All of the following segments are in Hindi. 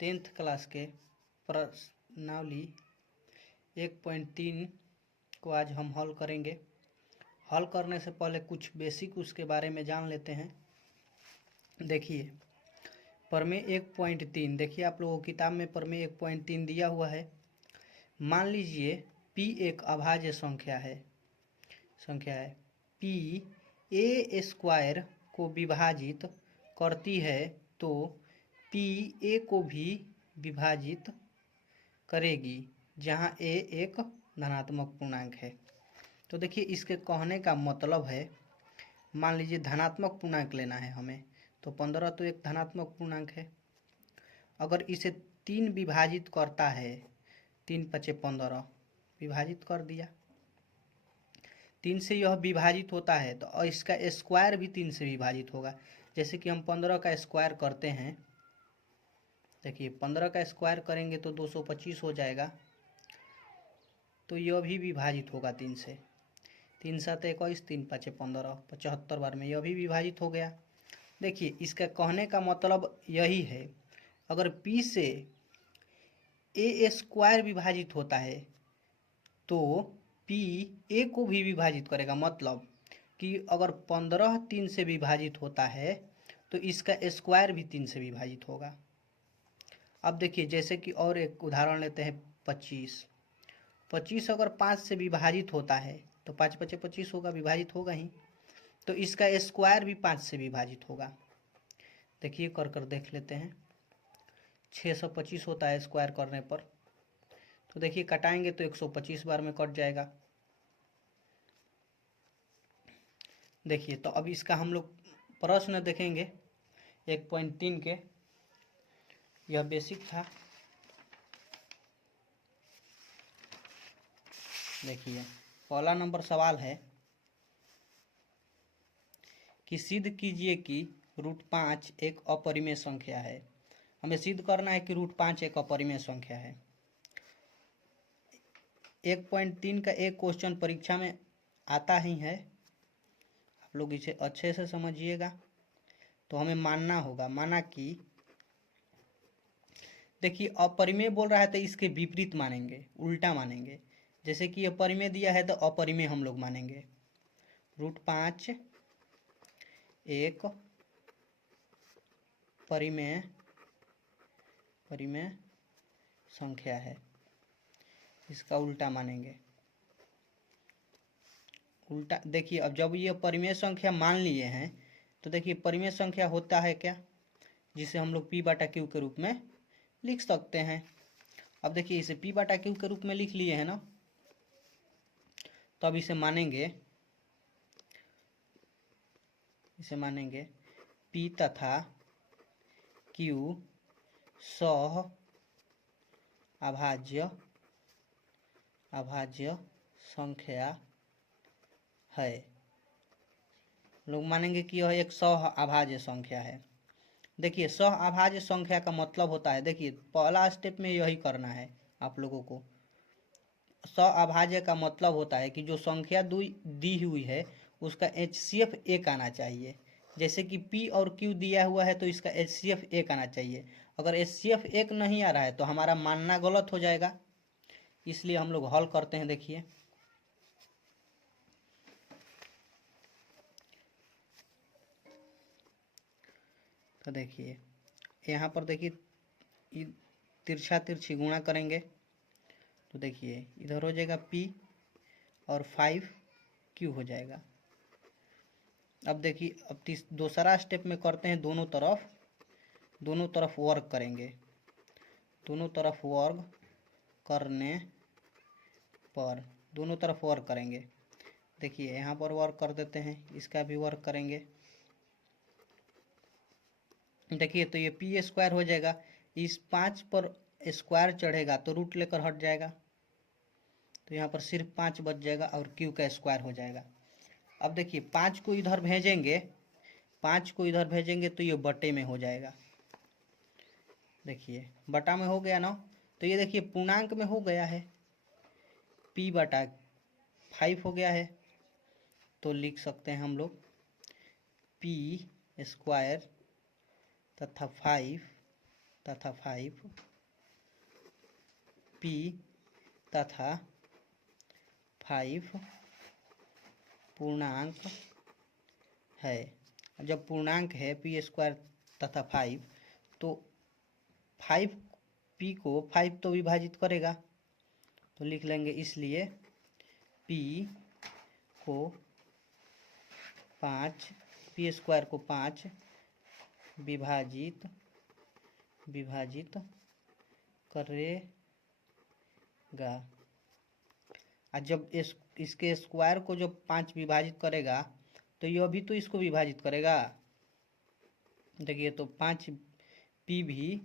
10th क्लास के प्रश्नावली 1.3 को आज हम हल करेंगे। हल करने से पहले कुछ बेसिक उसके बारे में जान लेते हैं। देखिए प्रमेय 1.3, देखिए आप लोगों की किताब में प्रमेय 1.3 दिया हुआ है। मान लीजिए P एक अभाज्य संख्या है P a स्क्वायर को विभाजित करती है तो P a को भी विभाजित करेगी जहाँ a एक धनात्मक पूर्णांक है। तो देखिए इसके कहने का मतलब है, मान लीजिए धनात्मक पूर्णांक लेना है हमें, तो 15 तो एक धनात्मक पूर्णांक है। अगर इसे 3 विभाजित करता है, 3 पचे 15 विभाजित कर दिया, 3 से यह विभाजित होता है तो इसका स्क्वायर भी 3 से विभाजित होगा। जैसे कि हम 15 का स्क्वायर करते हैं, देखिए 15 का स्क्वायर करेंगे तो 225 हो जाएगा, तो यह भी विभाजित होगा 3 से। 3 7 21, 3 5 15, 75 बार में यह भी विभाजित हो गया। देखिए इसका कहने का मतलब यही है, अगर P से a स्क्वायर विभाजित होता है तो P a को भी विभाजित करेगा। मतलब कि अगर 15 3 से विभाजित होता है तो इसका स्क्वायर भी 3 से विभाजित होगा। अब देखिए जैसे कि और एक उदाहरण लेते हैं, 25 अगर 5 से विभाजित होता है तो 5 पचे 25 होगा, विभाजित होगा ही, तो इसका स्क्वायर भी 5 से विभाजित होगा। देखिए कर कर देख लेते हैं, 625 होता है स्क्वायर करने पर, तो देखिए कटाएंगे तो 125 बार में कट जाएगा। देखिए तो अब इसका हम लोग प्रश्न देखेंगे 1.3 के, यह बेसिक था। देखिए पहला नंबर सवाल है कि सिद्ध कीजिए कि √5 एक अपरिमेय संख्या है। हमें सिद्ध करना है कि √5 एक अपरिमेय संख्या है। 1.3 का एक क्वेश्चन परीक्षा में आता ही है, आप लोग इसे अच्छे से समझिएगा। तो हमें मानना होगा, माना कि देखिए अपरिमेय बोल रहा है तो इसके विपरीत मानेंगे, उल्टा मानेंगे। जैसे कि ये परिमेय दिया है तो अपरिमेय हम लोग मानेंगे। √5 एक परिमेय संख्या है, इसका उल्टा मानेंगे। उल्टा देखिए, अब जब ये परिमेय संख्या मान लिए हैं तो देखिए परिमेय संख्या होता है क्या, जिसे हम लोग P/Q के रूप में लिख सकते हैं। अब देखिए इसे P/Q के रूप में लिख लिए हैं ना, तो अब इसे मानेंगे P तथा Q सह अभाज्य संख्या है। लोग मानेंगे कि यह एक सह अभाज्य संख्या है। देखिए सह अभाज्य संख्या का मतलब होता है, देखिए पहला स्टेप में यही करना है आप लोगों को। सह अभाज्य का मतलब होता है कि जो संख्या दी हुई है उसका HCF 1 आना चाहिए। जैसे कि P और Q दिया हुआ है तो इसका HCF 1 आना चाहिए। अगर HCF 1 नहीं आ रहा है तो हमारा मानना गलत हो जाएगा, इसलिए हम लोग हल करते हैं। देखिए तो देखिए यहाँ पर देखिए तिरछा तिरछी गुणा करेंगे तो देखिए इधर हो जाएगा P और 5Q हो जाएगा। अब देखिए अब दूसरा स्टेप में करते हैं, दोनों तरफ वर्ग करेंगे। दोनों तरफ वर्ग करने पर दोनों तरफ वर्ग करेंगे। देखिए यहाँ पर वर्ग कर देते हैं, इसका भी वर्ग करेंगे। देखिए तो ये P स्क्वायर हो जाएगा, इस 5 पर स्क्वायर चढ़ेगा तो रूट लेकर हट जाएगा, तो यहाँ पर सिर्फ 5 बच जाएगा और Q का स्क्वायर हो जाएगा। अब देखिए 5 को इधर भेजेंगे तो ये बटे में हो जाएगा। देखिए बटा में हो गया ना, तो ये देखिए पूर्णांक में हो गया है, P/5 हो गया है। तो लिख सकते हैं हम लोग P² तथा 5 तथा 5 p तथा 5 पूर्णांक है। जब पूर्णांक है पी स्क्वायर तथा 5, तो 5p को 5 तो विभाजित करेगा, तो लिख लेंगे इसलिए p को 5, पी स्क्वायर को 5 विभाजित करेगा। और जब इसके स्क्वायर को जब 5 विभाजित करेगा, तो यह भी तो इसको विभाजित करेगा। देखिए, तो 5p भी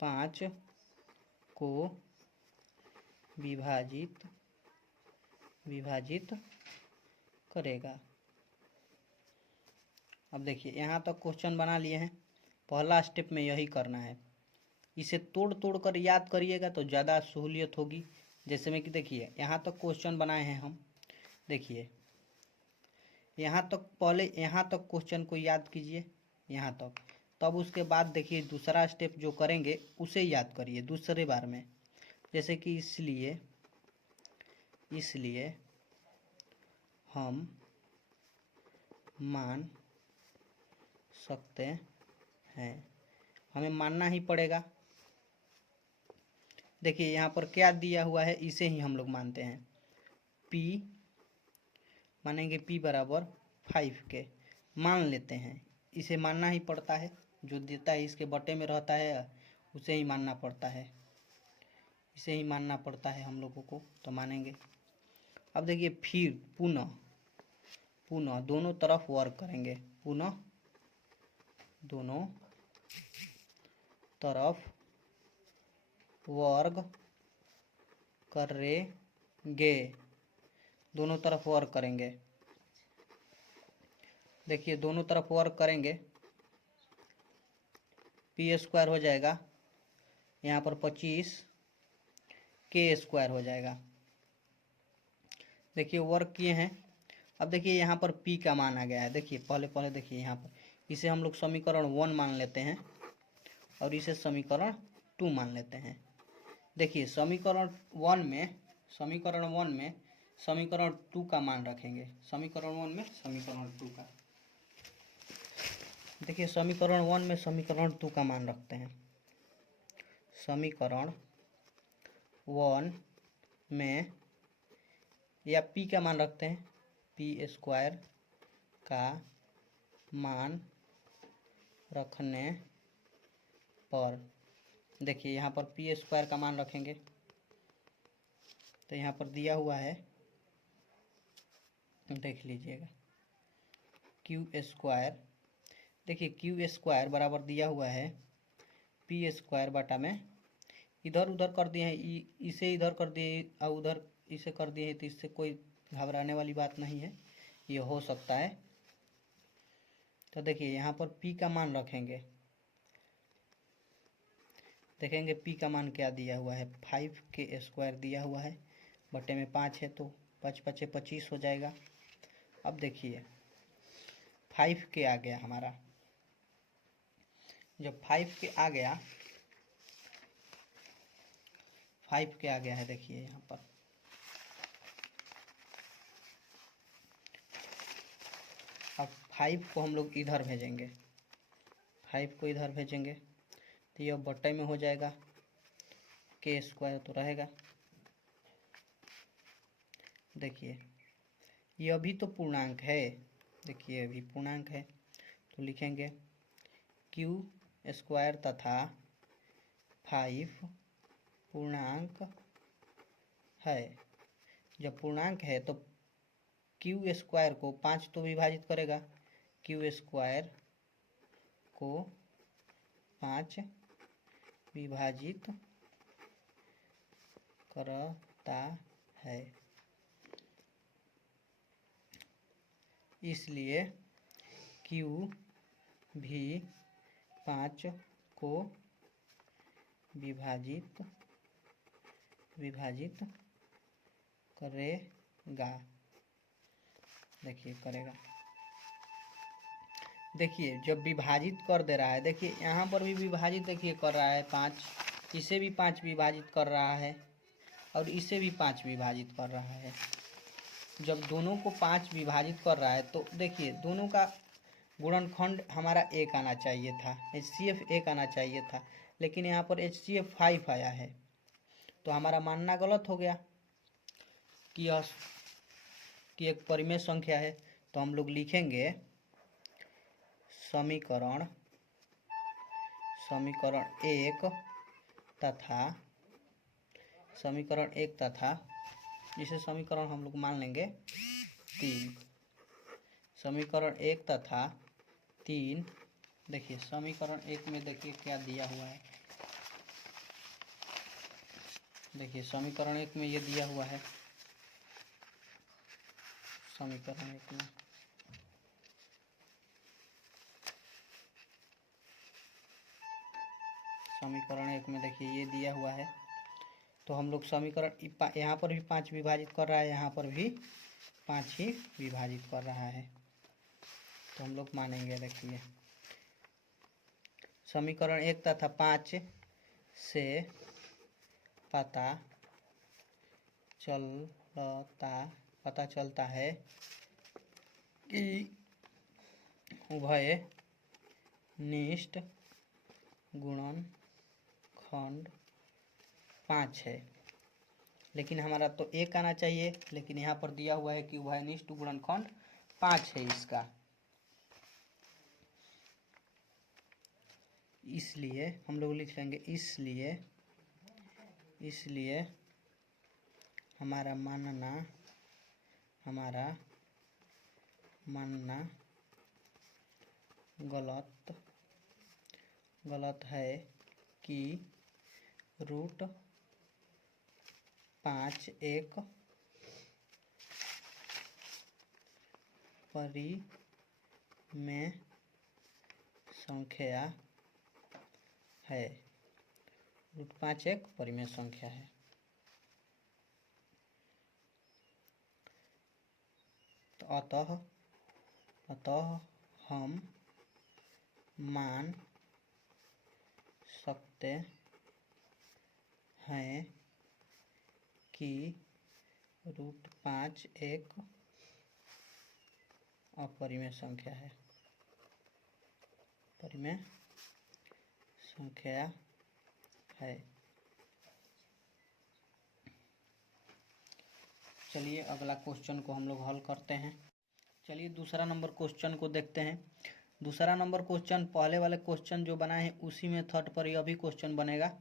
5 को विभाजित करेगा। अब देखिए, यहाँ तक क्वेश्चन बना लिए हैं। पहला स्टेप में यही करना है। इसे तोड़ तोड़ कर याद करिएगा तो ज़्यादा सहूलियत होगी। जैसे में कि देखिए, यहाँ तक क्वेश्चन बनाए हैं हम। देखिए, यहाँ तक पहले यहाँ तक क्वेश्चन को याद कीजिए, यहाँ तक। तब उसके बाद देखिए दूसरा स्टेप जो करेंगे उसे याद करिए दूसरे बार में। जैसे कि इसलिए हम मान सकते हैं, हमें मानना ही पड़ेगा। देखिए, यहाँ पर क्या दिया हुआ है, इसे ही हम लोग मानते हैं। p मानेंगे p बराबर 5 के, मान लेते हैं। इसे मानना ही पड़ता है, जो देता है इसके बटे में रहता है उसे ही मानना पड़ता है, इसे ही मानना पड़ता है हम लोगों को, तो मानेंगे। अब देखिए, फिर पुनः दोनों तरफ वर्ग करेंगे। पुनः दोनों तरफ वर्ग करेंगे, दोनों तरफ वर्ग करेंगे। देखिए, दोनों तरफ वर्ग करेंगे, पी स्क्वायर हो जाएगा, यहाँ पर 25 के स्क्वायर हो जाएगा। देखिए, वर्ग किए हैं। अब देखिए, यहाँ पर p का मान आ गया है। देखिए, पहले देखिए, यहाँ पर इसे हम लोग समीकरण 1 मान लेते हैं और इसे समीकरण 2 मान लेते हैं। देखिए, समीकरण 1 में समीकरण 2 का मान रखेंगे। समीकरण 1 में समीकरण 2 का, देखिए, समीकरण 1 में समीकरण 2 का मान रखते हैं। समीकरण 1 में या p का मान रखते हैं, पी स्क्वायर का मान रखने पर, देखिए यहाँ पर पी स्क्वायर का मान रखेंगे, तो यहाँ पर दिया हुआ है, देख लीजिएगा, क्यू स्क्वायर। देखिए, क्यू स्क्वायर बराबर दिया हुआ है पी स्क्वायर बटा में, इधर उधर कर दिए हैं, इसे इधर कर दिए और उधर इसे कर दिए हैं, तो इससे कोई घबराने वाली बात नहीं है, ये हो सकता है। तो देखिए, यहाँ पर p का मान रखेंगे, देखेंगे p का मान क्या दिया हुआ है, 5 के स्क्वायर दिया हुआ है, बटे में 5 है, तो 5 5 25 हो जाएगा। अब देखिए, 5 के आ गया हमारा, जब 5 के आ गया, 5 के आ गया है, देखिए यहाँ पर अब 5 को हम लोग इधर भेजेंगे, 5 को इधर भेजेंगे तो यह बटे में हो जाएगा, के स्क्वायर तो रहेगा। देखिए, यह भी तो पूर्णांक है, देखिए अभी पूर्णांक है, तो लिखेंगे क्यू स्क्वायर तथा 5 पूर्णांक है। जब पूर्णांक है तो क्यू स्क्वायर को 5 तो विभाजित करेगा, क्यू स्क्वायर को 5 विभाजित करता है, इसलिए Q भी 5 को विभाजित करेगा। देखिए, करेगा। देखिए जब विभाजित कर दे रहा है, देखिए यहाँ पर भी विभाजित देखिए कर रहा है 5, इसे भी 5 विभाजित कर रहा है और इसे भी 5 विभाजित कर रहा है। जब दोनों को 5 विभाजित कर रहा है तो देखिए दोनों का गुणनखंड हमारा 1 आना चाहिए था, HCF 1 आना चाहिए था, लेकिन यहाँ पर HCF 5 आया है। तो हमारा मानना गलत हो गया कि यह एक परिमेय संख्या है। तो हम लोग लिखेंगे समीकरण 1 तथा इसे समीकरण हम लोग मान लेंगे 3। समीकरण 1 तथा 3, देखिए समीकरण 1 में देखिए क्या दिया हुआ है। देखिए समीकरण 1 में ये दिया हुआ है। समीकरण 1 में देखिए ये दिया हुआ है। तो हम लोग समीकरण यहाँ पर भी 5 विभाजित कर रहा है, यहाँ पर भी 5 ही विभाजित कर रहा है। तो हम लोग मानेंगे, देखिए समीकरण 1 तथा 5 से पता चलता है कि उभय निष्ठ गुणनखंड 5 है। लेकिन हमारा तो 1 आना चाहिए, लेकिन यहाँ पर दिया हुआ है कि उभयनिष्ठ गुणनखंड 5 है इसका। इसलिए हम लोग लिख लेंगे, इसलिए हमारा मानना गलत है कि √5 एक परिमेय संख्या है। √5 एक परिमेय संख्या है। तो अतः हम मान सकते हैं कि √5 एक अपरिमेय संख्या है, परिमेय संख्या है। चलिए अगला क्वेश्चन को हम लोग हल करते हैं। चलिए दूसरा नंबर क्वेश्चन को देखते हैं। दूसरा नंबर क्वेश्चन पहले वाले क्वेश्चन जो बनाए हैं उसी मेथड पर यह भी क्वेश्चन बनेगा।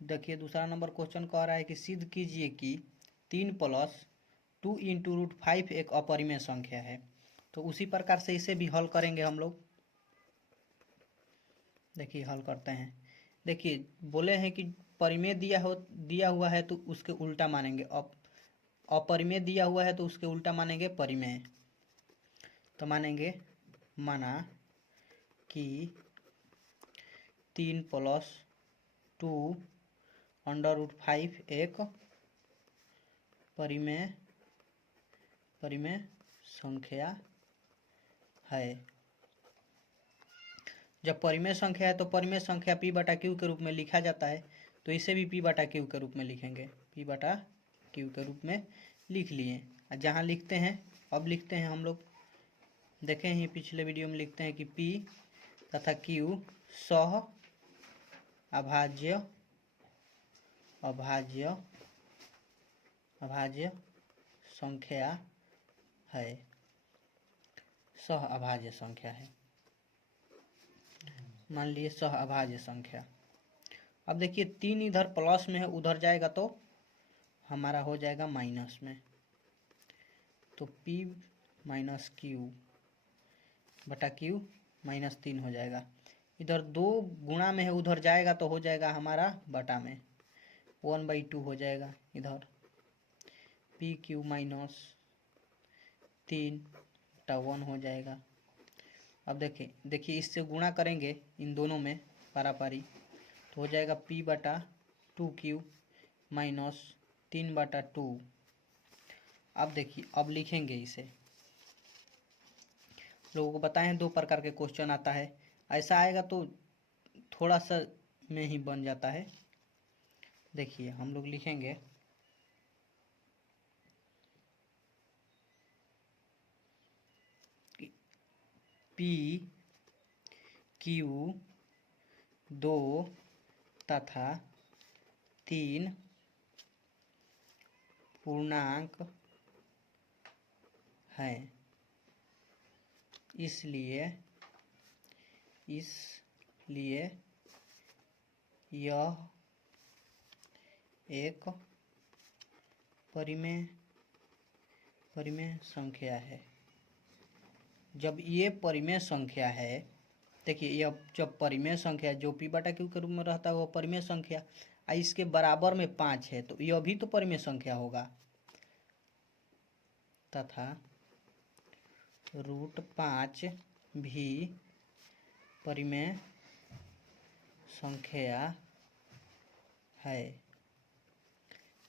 देखिए दूसरा नंबर क्वेश्चन कह रहा है कि सिद्ध कीजिए कि 3 + 2 × √5 एक अपरिमेय संख्या है। तो उसी प्रकार से इसे भी हल करेंगे हम लोग। देखिए हल करते हैं। देखिए बोले हैं कि परिमेय दिया हुआ है तो उसके उल्टा मानेंगे, अपरिमेय दिया हुआ है तो उसके उल्टा मानेंगे परिमेय। तो माना कि 3 + 2 √5 एक परिमेय संख्या है। जब परिमेय संख्या है तो परिमेय संख्या P/Q के रूप में लिखा जाता है। तो इसे भी P/Q के रूप में लिखेंगे, P/Q के रूप में लिख लिए। जहाँ लिखते हैं अब लिखते हैं हम लोग, देखें ही पिछले वीडियो में लिखते हैं कि P तथा Q सह अभाज्य संख्या है, सह अभाज्य संख्या है। मान लिए सह अभाज्य संख्या। अब देखिए 3 इधर प्लस में है, उधर जाएगा तो हमारा हो जाएगा माइनस में। तो P - Q/Q -3 हो जाएगा। इधर 2 गुणा में है, उधर जाएगा तो हो जाएगा हमारा बटा में, 1/2 हो जाएगा। इधर PQ -3/1 हो जाएगा। अब देखिए इससे गुणा करेंगे इन दोनों में पारापारी, तो हो जाएगा P/2Q -3/2। अब देखिए अब लिखेंगे इसे, लोगों को बताएं 2 प्रकार के क्वेश्चन आता है। ऐसा आएगा तो थोड़ा सा में ही बन जाता है। देखिए हम लोग लिखेंगे पी क्यू 2 तथा 3 पूर्णांक हैं, इसलिए यह एक परिमेय संख्या है। जब ये परिमेय संख्या है, देखिए यह जब परिमेय संख्या जो पी बटा क्यू के रूप में रहता है वह परिमेय संख्या, इसके बराबर में 5 है तो यह भी तो परिमेय संख्या होगा, तथा √5 भी परिमेय संख्या है।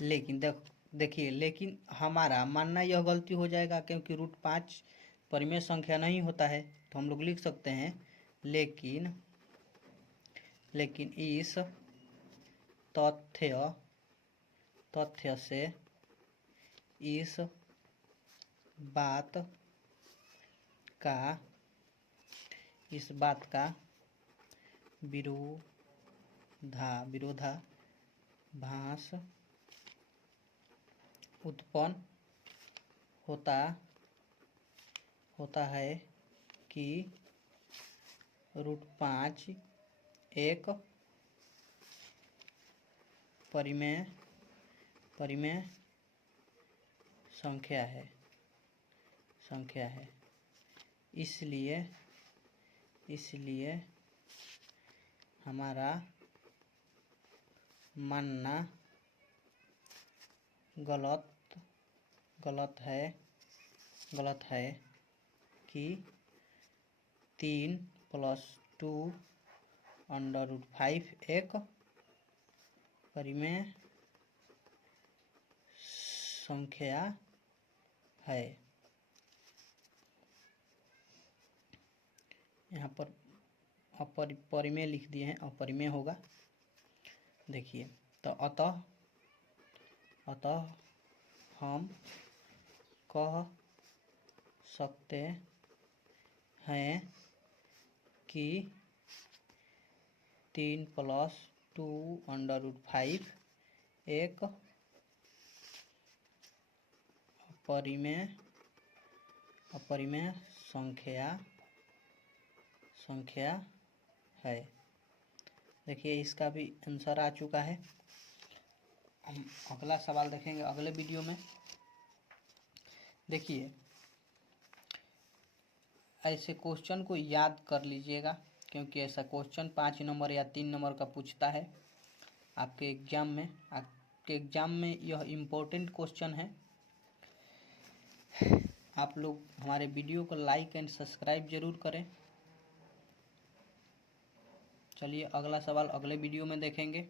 लेकिन देखिए लेकिन हमारा मानना यह गलती हो जाएगा, क्योंकि √5 परिमेय संख्या नहीं होता है। तो हम लोग लिख सकते हैं लेकिन इस तथ्य से इस बात का विरोधाभास उत्पन्न होता है कि √5 एक परिमेय संख्या है। इसलिए हमारा मानना गलत है कि 3 + 2 √5 एक परिमेय संख्या है। यहाँ पर परिमेय लिख दिए हैं, अपरिमेय होगा। देखिए तो अतः हम कह सकते हैं कि 3 + 2 √5 एक अपरिमेय संख्या है। देखिए इसका भी आंसर आ चुका है। हम अगला सवाल देखेंगे अगले वीडियो में। देखिए ऐसे क्वेश्चन को याद कर लीजिएगा, क्योंकि ऐसा क्वेश्चन 5 नंबर या 3 नंबर का पूछता है आपके एग्जाम में। आपके एग्जाम में यह इम्पोर्टेंट क्वेश्चन है। आप लोग हमारे वीडियो को लाइक एंड सब्सक्राइब जरूर करें। चलिए अगला सवाल अगले वीडियो में देखेंगे।